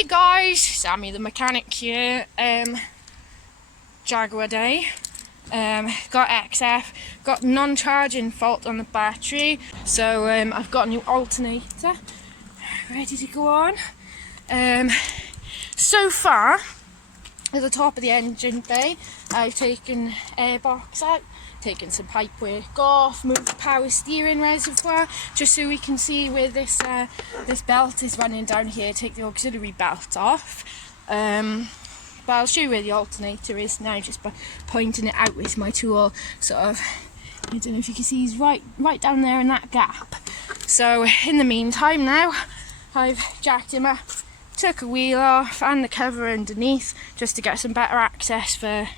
Hey guys, Sammy the mechanic here. Jaguar day. Got XF, got non-charging fault on the battery, so I've got a new alternator ready to go on. So far, at the top of the engine bay, I've taken airbox out, taken some pipe work off, moved the power steering reservoir just so we can see where this belt is running down here. Take the auxiliary belt off. But I'll show you where the alternator is now just by pointing it out with my tool. Sort of, I don't know if you can see, he's right down there in that gap. So in the meantime now, I've jacked him up, took a wheel off and the cover underneath just to get some better access for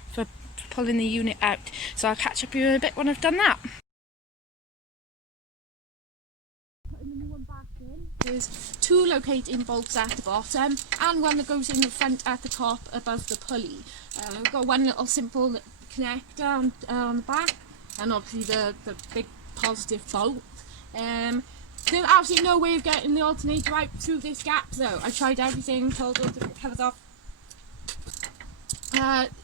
pulling the unit out. So I'll catch up with you in a bit when I've done that. Putting the new one back in. There's two locating bolts at the bottom and one that goes in the front at the top above the pulley. We've got one little simple connector on the back and obviously the big positive bolt. There's absolutely no way of getting the alternator out through this gap though. I tried everything, told all the covers off.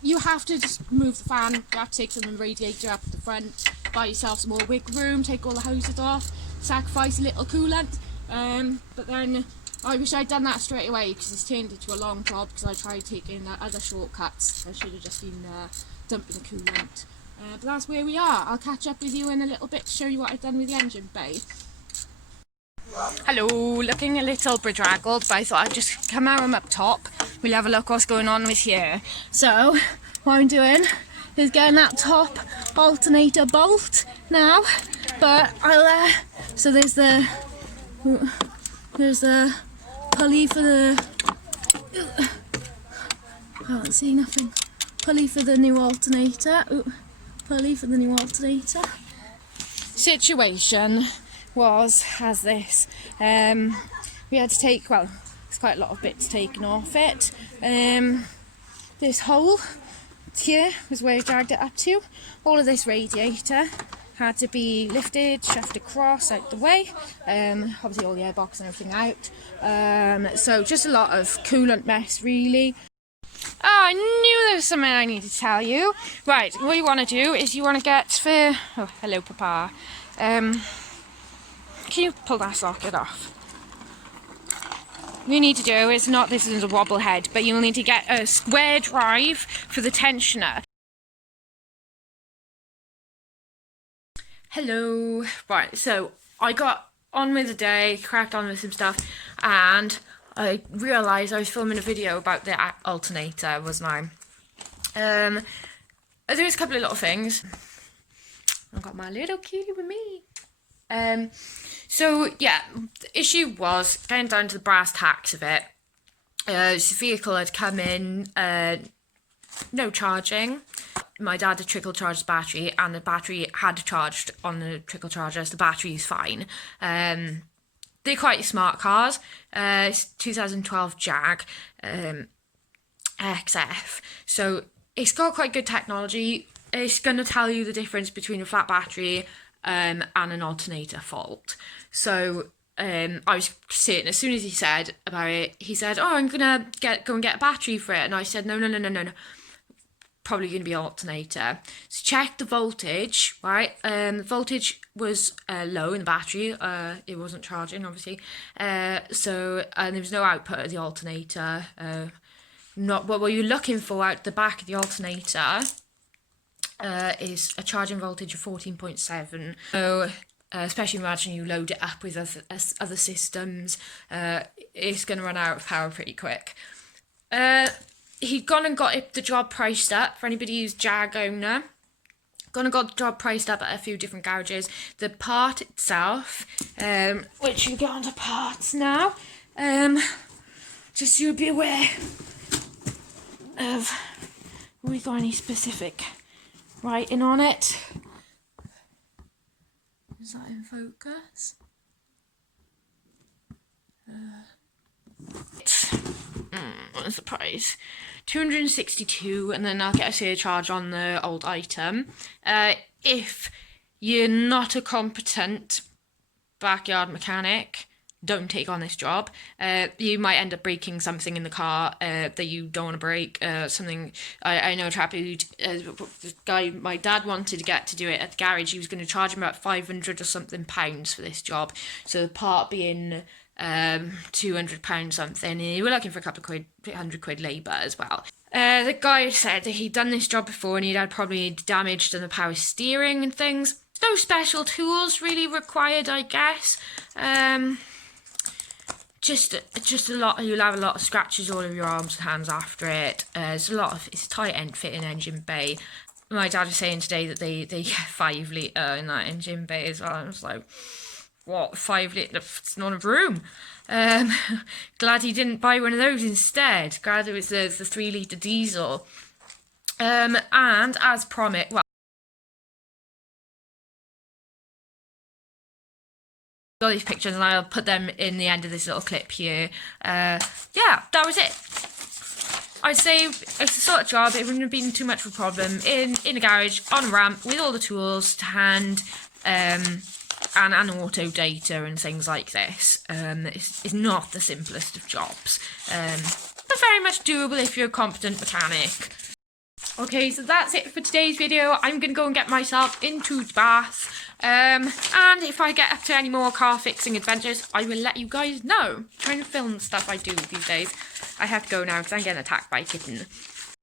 You have to just move the fan, you have to take some of the radiator up at the front, buy yourself some more wig room, take all the hoses off, sacrifice a little coolant, but then I wish I'd done that straight away because it's turned into a long job because I tried taking other shortcuts. I should have just been dumping the coolant. But that's where we are. I'll catch up with you in a little bit to show you what I've done with the engine bay. Hello, looking a little bedraggled, but I thought I'd just come out up top. We'll have a look what's going on with here. So, what I'm doing is getting that top alternator bolt now. But I'll, so there's the pulley for the, I can't see nothing. Pulley for the new alternator. Pulley for the new alternator. Situation was as this. We had to take, well, there's quite a lot of bits taken off it. This hole here was where I dragged it up to. All of this radiator had to be lifted, shoved across out the way. Obviously all the airbox and everything out. So just a lot of coolant mess really. Oh, I knew there was something I needed to tell you. Right, what you want to do is you want to get for, oh hello Papa. Can you pull that socket off? What you need to do is not, this is a wobble head, but you'll need to get a square drive for the tensioner. Hello. Right, so I got on with the day, cracked on with some stuff, and I realised I was filming a video about the alternator, wasn't I? There's a couple of little things. I've got my little cutie with me. So yeah, the issue was getting down to the brass tacks of it. This vehicle had come in, no charging. My dad had trickle charged the battery, and the battery had charged on the trickle charger, so the battery is fine. They're quite smart cars. It's 2012 Jag XF, so it's got quite good technology. It's going to tell you the difference between a flat battery and an alternator fault. So I was sitting, as soon as he said about it, he said, oh, I'm gonna go and get a battery for it, and I said no, probably gonna be an alternator. So check the voltage, right? The voltage was low in the battery, it wasn't charging obviously, so there was no output of the alternator. Not what were you looking for out the back of the alternator is a charging voltage of 14.7. So especially imagine you load it up with other systems, it's going to run out of power pretty quick. He'd gone and got the job priced up for anybody who's Jag owner. Gone and got the job priced up at a few different garages. The part itself, which you get onto parts now, just so you'll be aware of, have we got any specific writing on it? Is that in focus? What's the price? 262, and then I'll get a surcharge on the old item. If you're not a competent backyard mechanic, don't take on this job. You might end up breaking something in the car that you don't want to break. Something I know a chap who, the guy my dad wanted to get to do it at the garage. He was going to charge him about 500 or something pounds for this job. So the part being £200 something, and you were looking for a couple of quid, £100 labour as well. The guy said that he'd done this job before and he'd had probably damage to the power steering and things. No special tools really required, I guess. Just a lot. You'll have a lot of scratches all over your arms and hands after it. It's a tight end fitting engine bay. My dad was saying today that they get 5 litre in that engine bay as well. I was like, what, 5 litre? It's not a room. Glad he didn't buy one of those instead. Glad it was the 3 litre diesel. And as promised, well, got these pictures and I'll put them in the end of this little clip here. Yeah, that was it. I'd say it's the sort of job, it wouldn't have been too much of a problem in a garage, on a ramp, with all the tools to hand, and auto data and things like this. It's not the simplest of jobs, but very much doable if you're a competent mechanic. Okay, so that's it for today's video. I'm going to go and get myself into the bath. And if I get up to any more car fixing adventures, I will let you guys know. I'm trying to film the stuff I do these days. I have to go now because I'm getting attacked by a kitten.